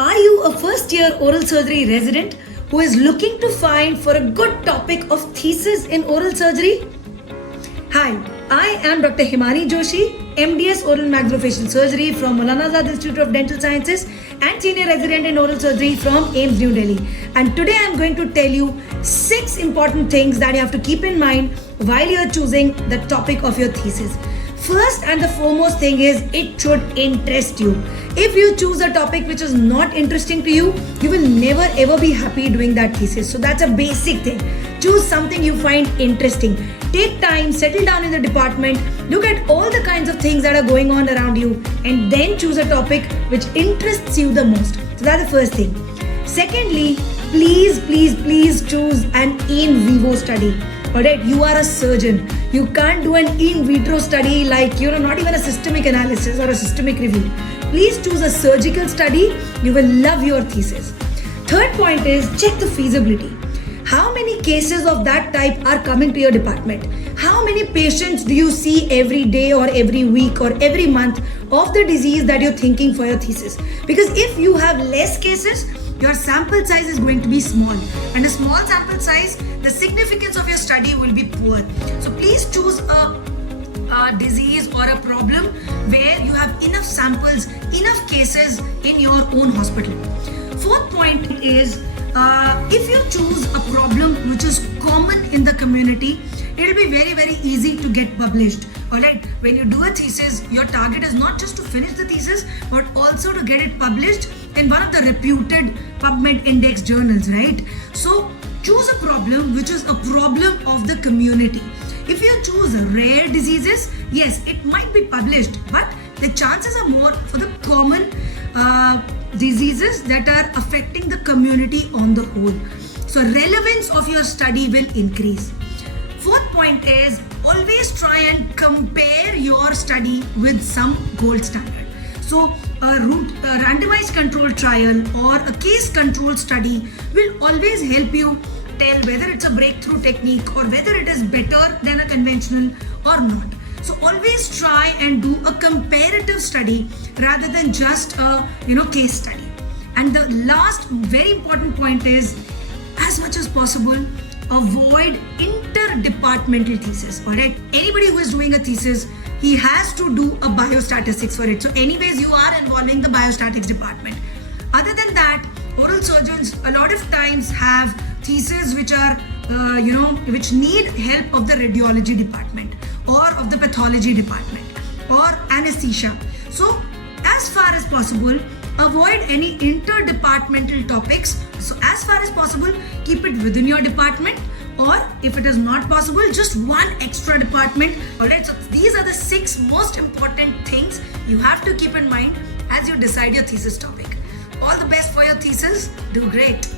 Are you a first year oral surgery resident who is looking to find for a good topic of thesis in oral surgery? Hi, I am Dr. Himani Joshi, MDS Oral Maxillofacial Surgery from Maulana Azad Institute of Dental Sciences and Senior Resident in Oral Surgery from AIIMS New Delhi. And today I am going to tell you 6 important things that you have to keep in mind while you are choosing the topic of your thesis. First and the foremost thing is it should interest you. If you choose a topic which is not interesting to you, you will never ever be happy doing that thesis. So that's a basic thing. Choose something you find interesting. Take time, settle down in the department, look at all the kinds of things that are going on around you, and then choose a topic which interests you the most. So that's the first thing. Secondly, please choose an in vivo study. Alright, you are a surgeon. You can't do an in vitro study like, not even a systemic analysis or a systemic review. Please choose a surgical study. You will love your thesis. Third point is check the feasibility. How many cases of that type are coming to your department? How many patients do you see every day or every week or every month of the disease that you're thinking for your thesis? Because if you have less cases, your sample size is going to be small. And a small sample size, the significance of your study will be poor. So please choose a disease or a problem where you have enough samples, enough cases in your own hospital. Fourth point is, if you choose a problem which is common in the community, it will be very easy to get published. Alright, when you do a thesis, your target is not just to finish the thesis, but also to get it published in one of the reputed PubMed index journals, right? So choose a problem which is a problem of the community. If you choose rare diseases, yes, it might be published, but the chances are more for the common diseases that are affecting the community on the whole. So relevance of your study will increase. Fourth point is always try and compare your study with some gold standard. So a randomized controlled trial or a case control study will always help you tell whether it's a breakthrough technique or whether it is better than a conventional or not. So always try and do a comparative study rather than just a case study. And the last very important point is, as much as possible, avoid interdepartmental thesis. Alright, anybody who is doing a thesis, he has to do a biostatistics for it. So anyways, you are involving the biostatics department. Other than that, oral surgeons a lot of times have theses which are which need help of the radiology department or of the pathology department or anesthesia. So as far as possible, avoid any interdepartmental topics. So as far as possible, keep it within your department, or if it is not possible, just one extra department. Alright, so these are the 6 most important things you have to keep in mind as you decide your thesis topic. All the best for your thesis. Do great.